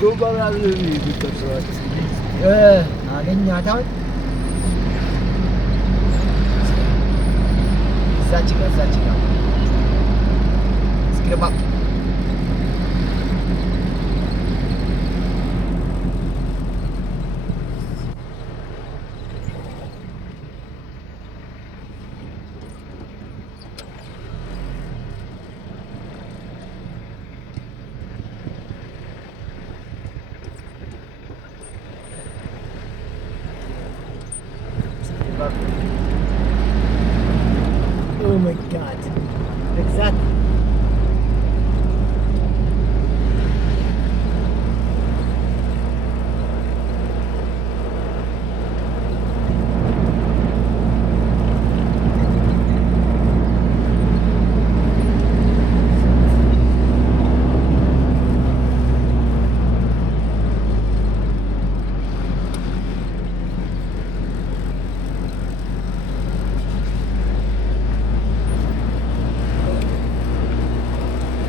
ዶባራል ይተሰዋት አገኛታው እዛች ጋር እስኪባ Oh my God. Exactly.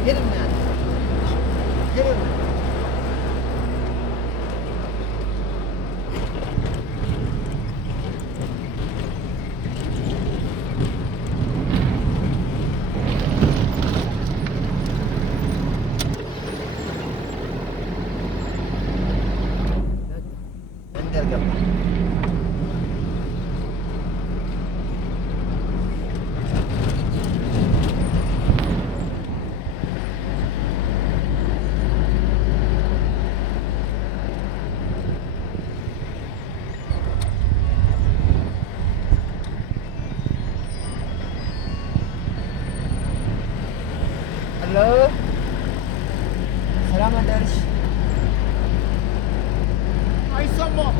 Hit him, man. Hit him. Hello? Salam Adarsh. አይ ሰማም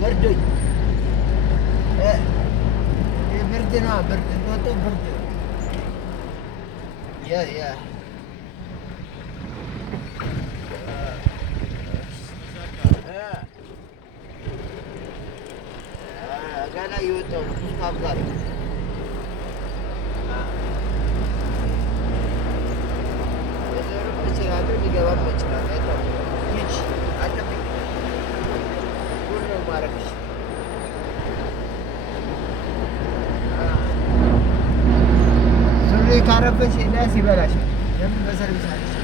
ብርድ ብርድ ነው ብርድ ያ ገና እየወጣሁ ነው ካብዛል ሊገባም ይችላል ይች አለብኝ ሁሉ ማረግሽ ሱሪ ካረበሽ ናስ ይበላሽ ለምን በሰርቪስ አለሽ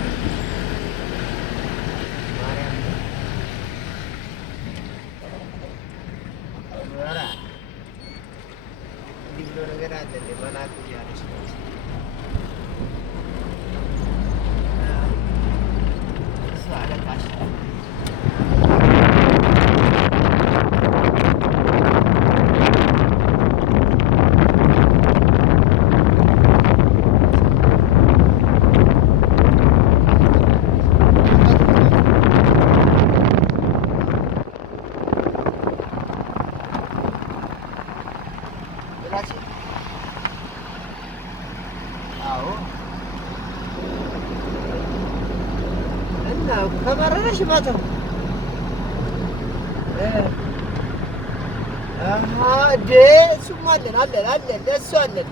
ማርያም ወራ ዲብሎ ነገር አለ ለማናት ያለሽ على العشاء ከመረረሽ ማተው እሱም አለን ለእሱ አለን